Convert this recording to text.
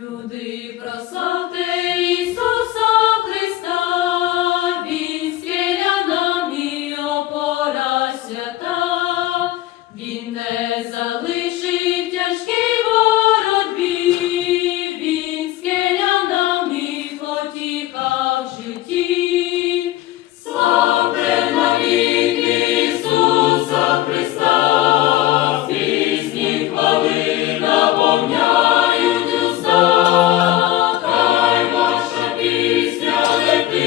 Люди, прославте Ісуса Христа, Він скеля нам свята, Він не залишить